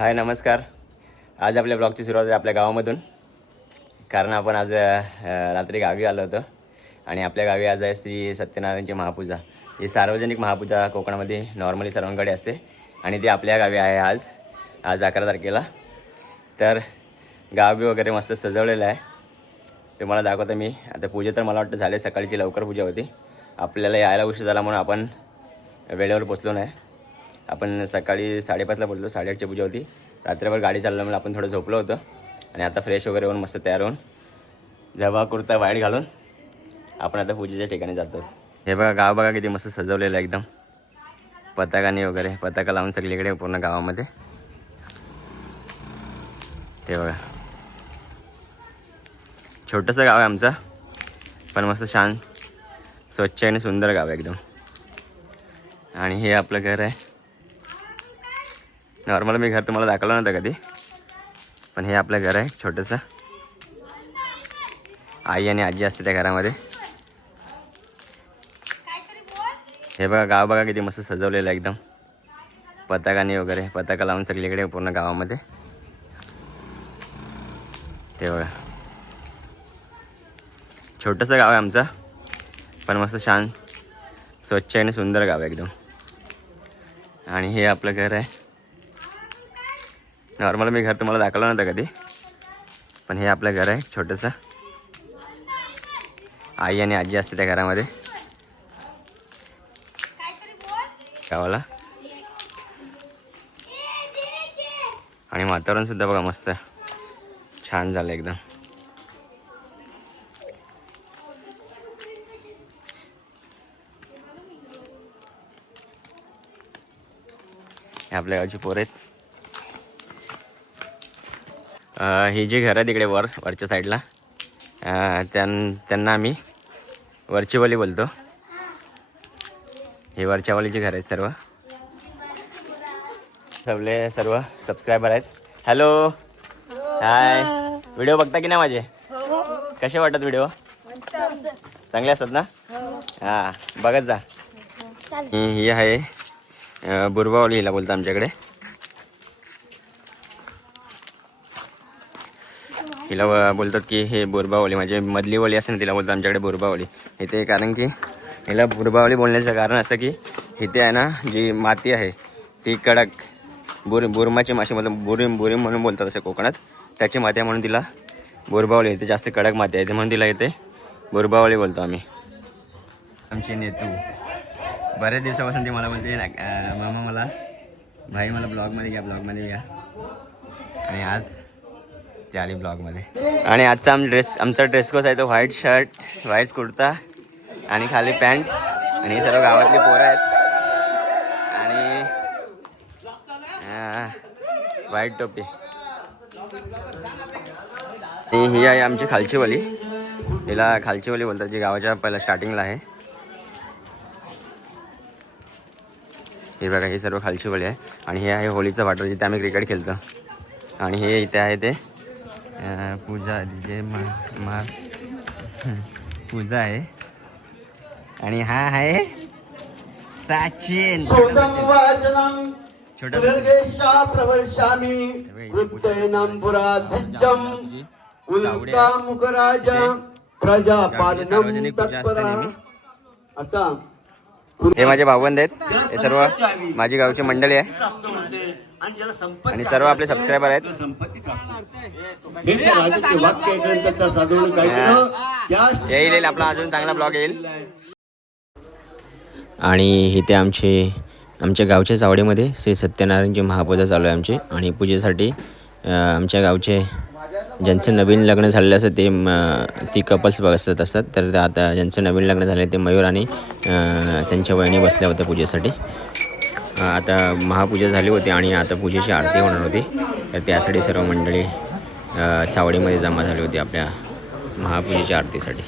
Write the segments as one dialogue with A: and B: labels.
A: हाय नमस्कार. आज आपल्या ब्लॉगची सुरुवात आहे आपल्या गावामधून. कारण आपण आज रात्री गावी आलो होतो. आणि आपल्या गावी आज आहे श्री सत्यनारायणची महापूजा. ही सार्वजनिक महापूजा कोकणामध्ये नॉर्मली सर्वांकडे असते. आणि ती आपल्या गावी आहे आज आज अकरा तारखेला. तर गावी वगैरे मस्त सजवलेलं आहे. तुम्हाला दाखवतो मी. आता पूजा तर मला वाटतं झाले सकाळची लवकर पूजा होती. आपल्याला यायला उशीर झाला म्हणून आपण वेळेवर पोचलो नाही. आपण सकाळी साडेपाचला बोललो साडेआठची पूजा होती. रात्रभर गाडी चालल्यामुळे आपण थोडं झोपलो होतं. आणि आता फ्रेश वगैरे होऊन मस्त तयार होऊन जबा कुर्ता वाईट घालून आपण आता पूजेच्या ठिकाणी जातो. हे बघा गाव बघा किती मस्त सजवलेलं आहे एकदम. पताकाने वगैरे पताका लावून सगळीकडे पूर्ण गावामध्ये. ते बघा. छोटंसं गाव आहे आमचं पण मस्त छान स्वच्छ आणि सुंदर गाव आहे एकदम. आणि हे आपलं घर आहे. नॉर्मल मी घर तुम्हाला दाखवलं नव्हतं कधी. पण हे आपलं घर आहे छोटंसं. आई आणि आजी असते त्या घरामध्ये. हे बघा गाव बघा किती मस्त सजवलेलं आहे एकदम. पताकाने वगैरे पताका लावून सगळीकडे पूर्ण गावामध्ये. ते बघा. छोटंसं गाव आहे आमचं पण मस्त छान स्वच्छ आणि सुंदर गाव आहे एकदम. आणि हे आपलं घर आहे. नॉर्मल मी घर तुम्हाला दाखवलं नव्हतं कधी. पण हे आपलं घर आहे छोटंसं. आई आणि आजी असते त्या घरामध्ये. गावाला. आणि वातावरण सुद्धा बघा मस्त. छान झालं एकदम. हे आपल्या गावची पोर आहेत. ही जी घरं आहे तिकडे वर वरच्या साईडला त्यां त्यांना आम्ही वरची वाली बोलतो. हे वरच्या वालीची घर आहेत सर्व. सगळे सर्व सबस्क्रायबर आहेत. हॅलो हाय व्हिडिओ बघता की नाही माझे? कसे वाटतात व्हिडिओ चांगले असतात ना? हां बघत जा. ही आहे बुरबावली हिला बोलतो आमच्याकडे. हिला बोलतात की हे बोरबावली म्हणजे मधली असं असते ना तिला बोलतात आमच्याकडे बुरबावली. इथे कारण की हिला बोरबावली बोलण्याचं कारण असं की इथे आहे ना जी माती आहे ती कडक बुर बुरमाची माशी मतलब बुरीम बुरीम म्हणून बोलतात असं कोकणात. त्याची माती आहे म्हणून तिला बुरबावली येते जास्त कडक माती आहे. ते म्हणून तिला येते बोरबावली बोलतो आम्ही. आमची नेतू. बऱ्याच दिवसापासून ती मला बोलते "ना- मामा मला भाई मला ब्लॉगमध्ये घ्या ब्लॉगमध्ये घ्या आणि आज ते आली ब्लॉगमध्ये. आणि आजचा आम ड्रेस आमचा ड्रेस कोस आहे तो व्हाईट शर्ट व्हाईट कुर्ता आणि खाली पॅन्ट आणि हे सर्व गावातली पोरं आहेत. आणि व्हाईट टोपी. आणि ही आहे आमची खालची वली हिला खालची वली बोलतात जी गावाच्या पहिल्या स्टार्टिंगला आहे. हे बघा हे सर्व खालची वळी आहे. आणि हे आहे होळीचं वाटर जिथे आम्ही क्रिकेट खेळतो. आणि हे इथे आहे ते पूजा जे मा मा पूजा आहे. आणि हा आहे सचिन. छोटा.
B: आता
A: हे माझे भावबंद आहेत. हे सर्व माझी गावची मंडळी आहे. आणि सर्व आपले सबस्क्रायबर आहेत.
B: हे त्या राजाचे वाक्य ऐकल्यानंतर त्या साधारण काय केलं त्या
A: येईल येईल आपला अजून चांगला ब्लॉग येईल. आणि इथे आमचे आमच्या गावच्या चावडीमध्ये श्री सत्यनारायणची महापूजा चालू आहे आमची. आणि पूजेसाठी आमच्या गावचे ज्यांचं नवीन लग्न झालेलं असतं ते ती कपल्स बसत असतात. तर आता ज्यांचं नवीन लग्न झालं ते मयूर आणि त्यांच्या वहिनी बसल्या होत्या पूजेसाठी. आता महापूजा झाली होती आणि आता पूजेची आरती होणार होती. तर त्यासाठी सर्व मंडळी सावडीमध्ये जमा झाली होती आपल्या महापूजेच्या आरतीसाठी.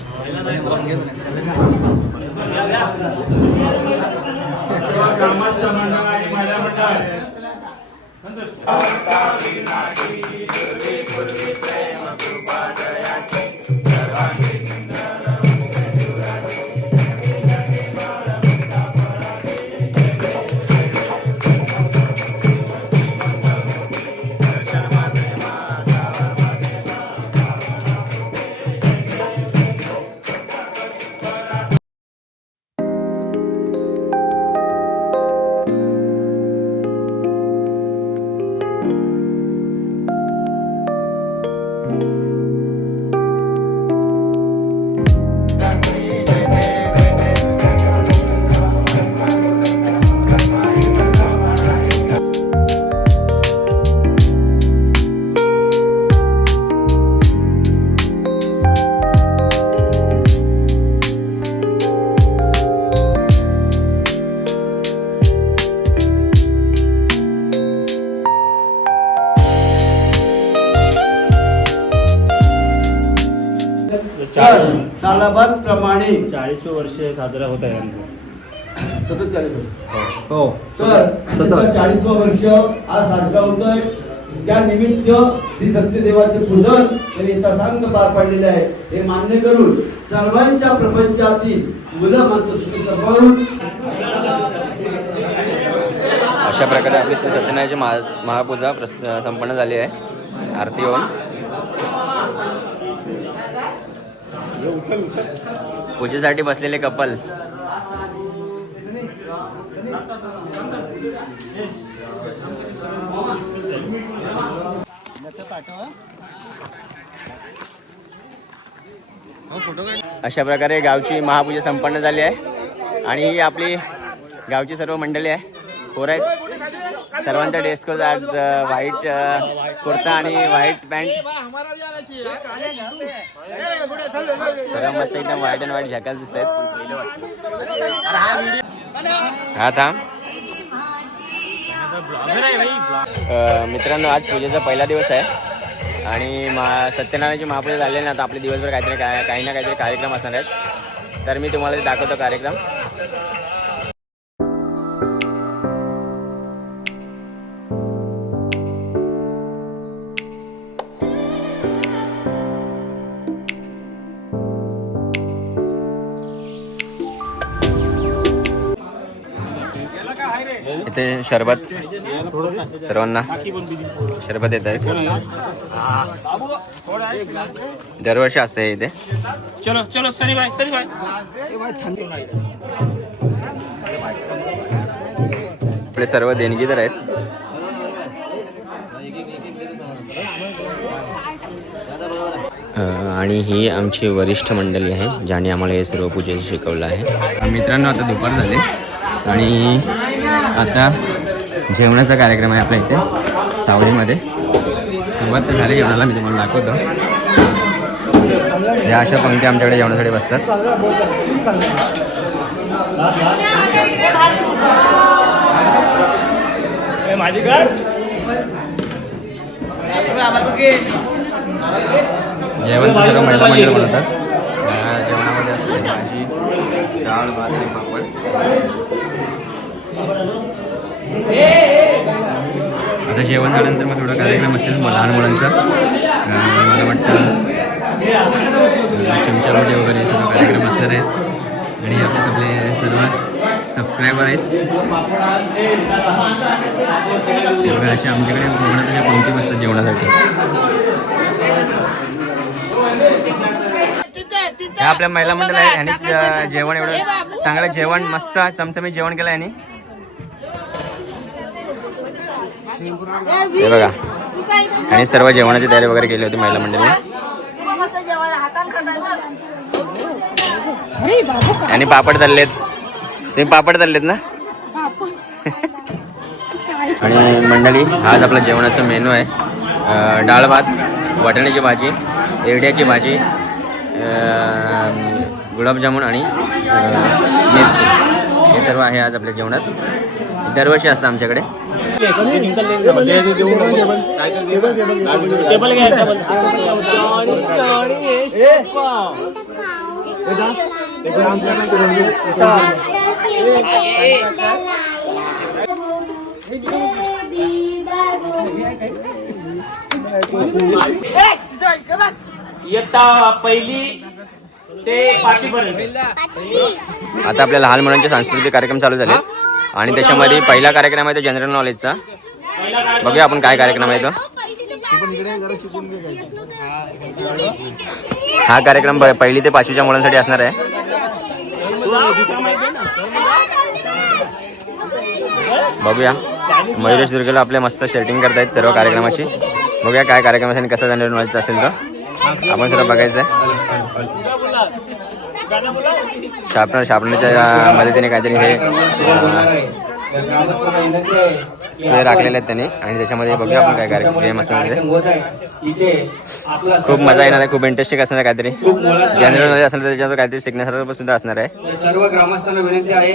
C: चाळीसवे वर्ष साजरा होत आहे आमचं
D: सतत चाळीस हो. तर चाळीसवं वर्ष आज साजरा होतोय. त्या निमित्त श्री सत्यदेवाचे पूजन त्यांनी यथासांग पार पाडलेले आहे. हे मान्य करून सर्वांच्या प्रपंचातील मुलं माणसं सुखी
A: अशा प्रकारे आपली श्री सत्यनारायणची महा महापूजा प्रस संपन्न झाली आहे. आरती होऊन. पूजेसाठी बसलेले कपल. अशा प्रकारे गावची महापूजा संपन्न झाली आहे. आणि ही आपली गावची सर्व मंडळी आहे. पोर आहेत. सर्वांचा ड्रेस कोड आज व्हाईट कुर्ता आणि व्हाईट पॅन्ट सर्व मस्त एकदम व्हाईट अँड व्हाईट झॅकल दिसत आहेत. हा थांब. मित्रांनो आज पूजेचा पहिला दिवस आहे. आणि मा सत्यनारायणची महापूजा झाली ना आता आपले दिवसभर काहीतरी काय काही ना काहीतरी कार्यक्रम असणार आहेत. तर मी तुम्हाला ते दाखवतो कार्यक्रम. इथे शरबत. सर्वांना शरबत येत आहे दरवर्षी असते इथे.
C: चलो चलो सनी भाई सनी भाई.
A: आपले सर्व देणगीदार आहेत. आणि ही आमची वरिष्ठ मंडळी आहे ज्याने आम्हाला हे सर्व पूजेचं शिकवलं आहे. मित्रांनो आता दुपार झाले. आणि आता जेवणाचा कार्यक्रम आहे आपल्या इथे चावडीमध्ये. सुरुवात तर झाली जेवणाला मी तुम्हाला दाखवतो. या अशा पंक्ती आमच्याकडे जेवणासाठी बसतात.
C: माझी
A: जेवण तर सर्व महिला मंडळ बनवतात. जेवणामध्ये असते भाजी डाळ भात आणि पापड. आता जेवण झाल्यानंतर मग थोडा कार्यक्रम असतील लहान मुलांचा. मला वाटतं अं, चमचा रोटे वगैरे सर्व कार्यक्रम असणार आहेत. आणि आपले सगळे सर्व सबस्क्रायबर आहेत. अशा आमच्याकडे त्याच्या पंक्ती बसतात जेवणासाठी? हे आपल्या महिला मंडळ आहे आणि जेवण एवढं चांगलं जेवण मस्त चमचमीत जेवण केलं आणि हे बघा. आणि सर्व जेवणाची तयारी वगैरे केली होती महिला मंडळी आणि पापड चाललेत. तुम्ही पापड चाललेत ना? आणि मंडळी आज आपला जेवणाचा मेनू आहे डाळ भात वाटाण्याची भाजी एरड्याची भाजी गुलाबजामुन आणि मिरची. हे सर्व आहे आज आपल्या जेवणात. दरवर्षी असतं आमच्याकडे.
C: टेबल घ्या टेबल इयत्ता पहिली ते पाचवीपर्यंत
A: आता आपल्या लहान मुलांचे सांस्कृतिक कार्यक्रम चालू झाले आणि त्याच्यामध्ये पहिला कार्यक्रम आहे तो जनरल नॉलेजचा बघूया आपण काय कार्यक्रम आहे तो. हा कार्यक्रम पहिली ते पाचवीच्या मुलांसाठी असणार आहे. बघूया. मयुरेश दुर्गेला आपल्या मस्त सेटिंग करतायत सर्व कार्यक्रमाची. बघूया काय कार्यक्रम असेल कसं कसा जनरल नॉलेजचा असेल तो. आपण सर्व बघायचं आहे शार्पनर शार्पनरच्या मदतीने काहीतरी हे राखलेले आहेत त्यांनी. आणि त्याच्यामध्ये बघूया आपण काय कार्यक्रम गेम असणार. खूप मजा येणार आहे खूप इंटरेस्टिंग असणार काहीतरी. जनरल नॉलेज असणार त्याच्यावर काहीतरी शिकण्यासारखं सुद्धा असणार आहे.
E: सर्व ग्रामस्थांना विनंती आहे.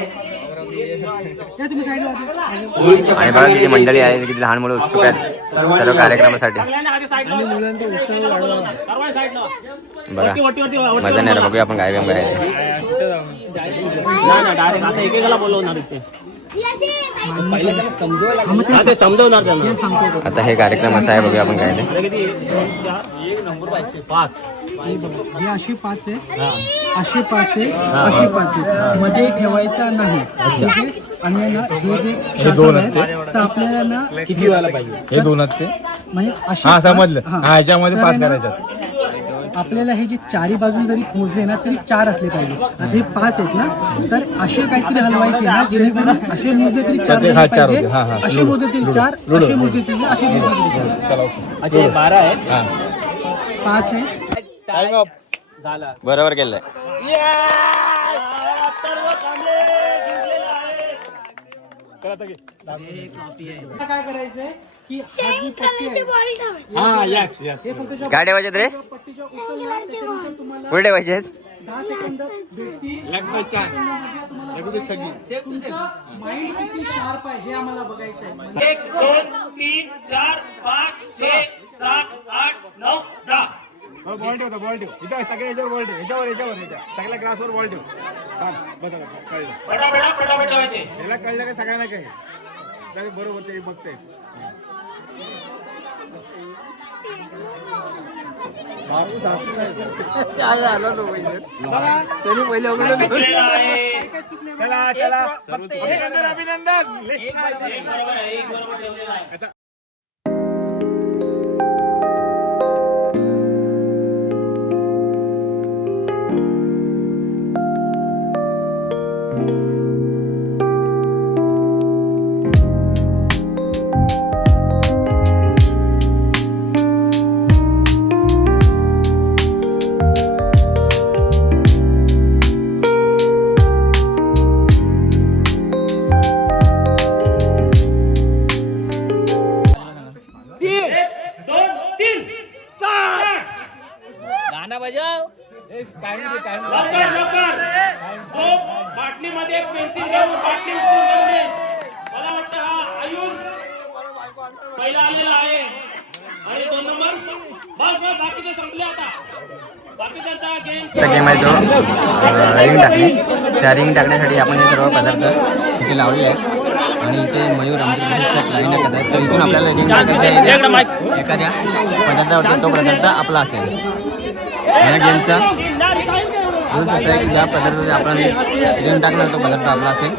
A: आणि बघा किती मंडळी आहे किती लहान मुलं उत्सुक आहेत. सर्व कार्यक्रमासाठी. बघा. मजा नाही बघूया आपण काय काय आहे.
C: आता हा, ते समजवणार त्यांना.
A: आता हे कार्यक्रम असा आहे बघूया आपण काय
C: दोन, पाहिजे पाच
E: हे असे पाच आहे असे पाच आहे असे पाच आहे मध्ये ठेवायचा नाही. ठीक आहे आणि ना हे जे शाखा आहेत तर आपल्याला ना
C: किती व्हायला पाहिजे?
F: हे दोन आहेत ते.
E: म्हणजे
F: हा समजलं.
E: हा.
F: ह्याच्यामध्ये पाच करायच्यात.
E: आपल्याला हे जे चारी बाजून जरी मोजले ना तरी चार असले पाहिजे. आता हे पाच आहेत ना तर असे काहीतरी हलवायचे ना जेणेकरून असे मोजले तरी चार
F: हा चार
E: पाहिजे
F: होते. हा, हा.
E: असे मोजले तरी चार असे मोजले तरी असे मोजले तरी चार.
F: चला. ओके
C: अच्छा हे बारा आहेत?
F: हा.
E: पाच आहे
F: टाइम अप
C: झाला.
A: बरोबर केलंय.
E: काय करायचंय की हा जी पट्टी आहे.
C: हा
E: फक्त
A: काय ठेवायचे रे?
E: पट्टीच्या तुम्हाला
A: कुठे ठेवायचे?
E: दहा सेकंद माइंड किती शार्प आहे हे आम्हाला बघायचं आहे
C: एक दोन तीन चार पाच छे सात आठ नऊ दहा.
F: बॉल ठेव बॉल ठेव. इथं सगळ्या याच्यावर बॉल ठेव. याच्यावर याच्यावर याच्या सगळ्या ग्लासवर बॉल ठेव. हा, बस आता, कळलं. याला कळलं का सगळ्यांना काय तर बरोबर ते बघताय. बापू सासू चला. चला अभिनंदन अभिनंदन.
C: लवकर लवकर. तो बाटलीमध्ये पेन्सिल घेऊन बाटली उचलून. मला वाटतं हा आयुष पहिला आलेला आहे. आणि दोन नंबर. बस बस बाकीचे संपले आता. गेम
A: आहे तो रिंग टाकणे त्या रिंग टाकण्यासाठी आपण हे सर्व पदार्थ इथे लावले आहेत. आणि इथे मयूर आमच्या आहेत. तर इथून आपल्याला रिंग टाकायचं एखाद्या पदार्थावरचा तो पदार्थ आपला असेल. या गेमचा रूल्स असा आहे की ज्या पदार्थाचा आपण रिंग टाकणार तो पदार्थ आपला असेल.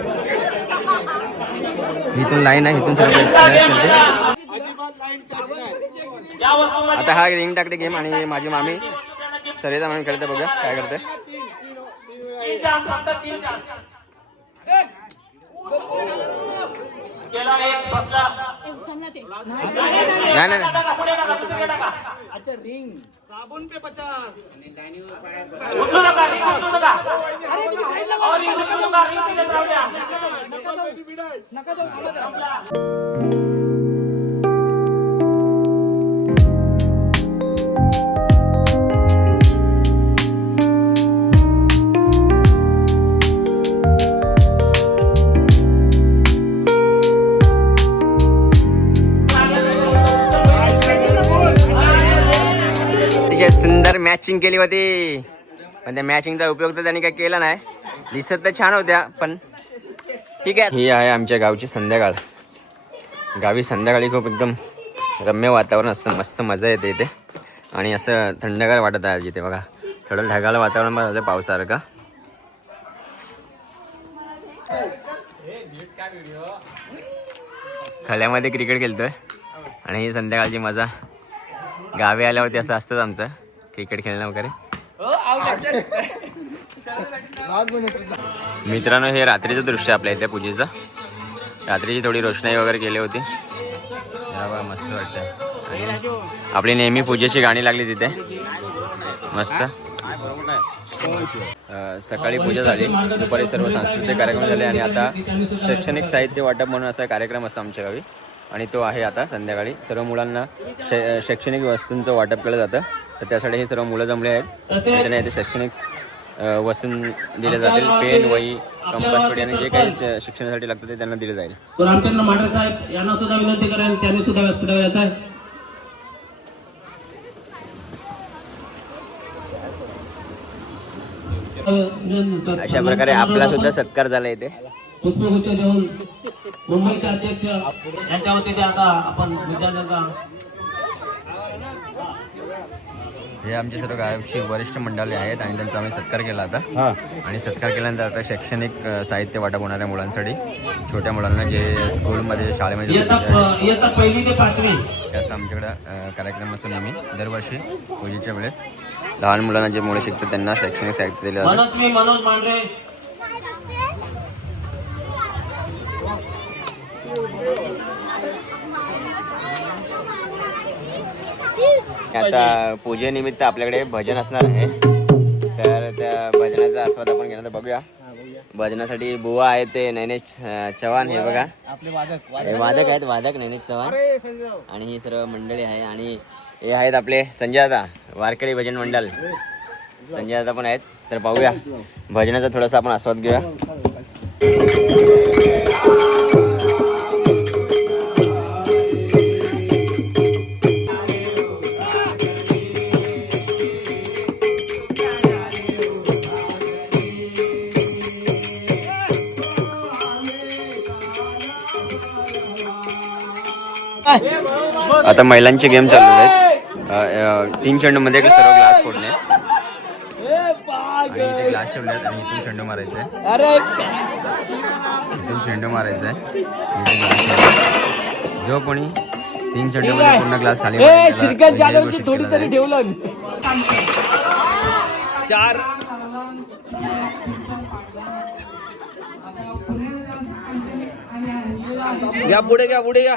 A: इथून लाईन आहे इथून सर्व आता हा रिंग टाकते गेम आणि माझी मामी. सरिता म्हणून खेळते बघूया काय करते.
C: तीन तीन चार. केला एक बसला.
A: नाही नाही नाही.
C: टाका, पुढे टाका, दुसरीकडे टाका. उचलू नका, रिंग उचलू नका. अहो, रिंग उचलू नका, रिंग तिथेच राहू द्या.
A: अतिशय मॅचिंग केली होती. पण त्या मॅचिंगचा उपयोग तर त्यांनी काही केला नाही. दिसत तर छान होत्या पण ठीक आहे. ही आहे आमच्या गावची संध्याकाळ. गावी संध्याकाळी खूप एकदम रम्य वातावरण असं मस्त मजा येते इथे. आणि असं थंडगार वाटत आहे जिथे बघा. थोडं ढगाळ वातावरण पण होतं पावसासारखं. खल्यामध्ये क्रिकेट खेळतोय. आणि ही संध्याकाळची मजा गावी आल्यावरती असं असतंच आमचं. क्रिकेट खेळणं वगैरे? मित्रांनो हे रात्रीचं दृश्य आपल्या इथे पूजेचं. रात्रीची थोडी रोषणाई वगैरे केली होती. हा मस्त वाटतं आपली नेहमी पूजेची गाणी लागली तिथे. मस्त. सकाळी पूजा झाली. दुपारी सर्व सांस्कृतिक कार्यक्रम झाले आणि आता शैक्षणिक साहित्य वाटप म्हणून असा कार्यक्रम असतो आमच्या गावी. आणि तो आहे आता संध्याकाळी. सर्व मुलांना शै शैक्षणिक वस्तूंचं वाटप केलं जातं. तर त्यासाठी हे सर्व मुलं जमले आहेत. त्यांना इथे शैक्षणिक वस्तू दिल्या जातील. पेन वही कंपास पेटी आणि जे काही शिक्षणासाठी लागतं ते त्यांना दिलं जाईल.
C: रामचंद्र मांढरे साहेब यांना सुद्धा विनंती करेन त्यांनी सुद्धा व्यासपीठावर यायचं आहे.
A: अशा प्रकारे आपला सुद्धा सत्कार झाला इथे.
C: पुष्पगुच्छ देऊन मुंबईचे अध्यक्ष यांच्या वतीने आता आपण विद्यार्थ्यांचा
A: हे आमचे सर्व गायकची वरिष्ठ मंडळी आहेत आणि त्यांचा आम्ही सत्कार केला आता. आणि सत्कार केल्यानंतर आता शैक्षणिक साहित्य वाटप होणाऱ्या मुलांसाठी. छोट्या मुलांना जे स्कूलमध्ये शाळेमध्ये
C: पहिली ते पाचवी.
A: असं आमच्याकडं कार्यक्रम असतो नेहमी दरवर्षी पूजेच्या वेळेस लहान मुलांना जे मुलं शिकतात त्यांना शैक्षणिक साहित्य दिलं
C: मनोज मांढरे.
A: आता पूजेनिमित्त आपल्याकडे भजन असणार आहे. तर त्या भजनाचा आस्वाद आपण घेण्याचा बघूया. भजनासाठी बुवा आहेत ते नैनेश चव्हाण हे बघा. हे वादक. आहेत वादक नैनेश चव्हाण. आणि ही सर्व मंडळी आहे. आणि हे आहेत आपले संजय दादा वारकरी भजन मंडळ संजय दादा पण आहेत. तर पाहूया. भजनाचा थोडासा आपण आस्वाद घेऊया. आता महिलांचे गेम चालू आहेत. तीन चेंडूमध्ये सर्व ग्लास फोडणे आणि इथे ग्लास ठेवले आहेत आणि इथून चेंडू मारायचा. आहे इथून चेंडू मारायचा. आहे ठेवले. जो कोणी तीन चेंडूमध्ये पूर्ण ग्लास खाली घोषित केलं जाईल.
G: चार. घ्या पुढे घ्या पुढे घ्या.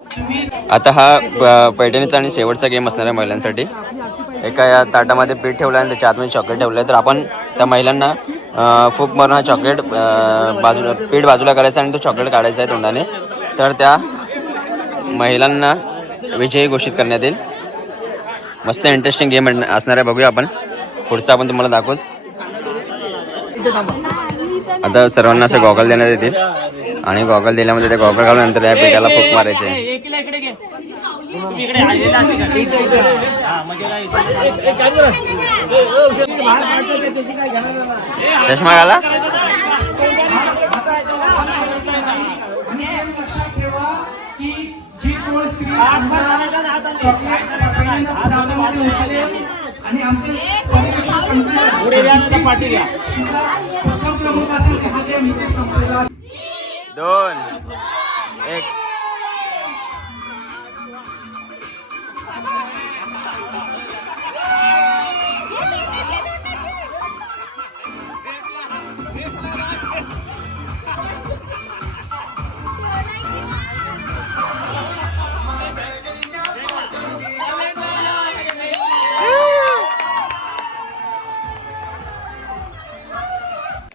A: आता हा प- पैठणीचा आणि शेवटचा गेम असणार आहे महिलांसाठी. एका या ताटामध्ये पीठ ठेवलं आहे आणि त्याच्या आतमध्ये चॉकलेट ठेवलं आहे तर आपण त्या महिलांना फूक मारून हा चॉकलेट बाजूला पीठ बाजूला करायचं आणि तो चॉकलेट काढायचा आहे तोंडाने. तर त्या महिलांना विजयी घोषित करण्यात येईल. मस्त इंटरेस्टिंग गेम असणार आहे. बघूया आपण. पुढचा आपण तुम्हाला दाखवूच. आता सर्वांना असं गॉगल देण्यात येतील. आणि गॉगल दिल्यामध्ये ते गॉगल घालून नंतर या पिठाला फूक मारायचे.
C: हा, म्हणजे
A: चष्मा घाला
E: लक्षात ठेवा की? जी कोण स्त्री समजा चॉकलेट पहिल्यांदा दाबामध्ये उचलेल आणि आमचे
A: दोन एक eh.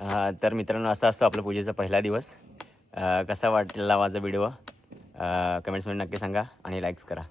A: ah, तर मित्रांनो असा असतो आपल्या पूजेचा पहिला दिवस. कसा वाटला माझा व्हिडिओ? कमेंट्समध्ये नक्की सांगा आणि लाईक्स करा.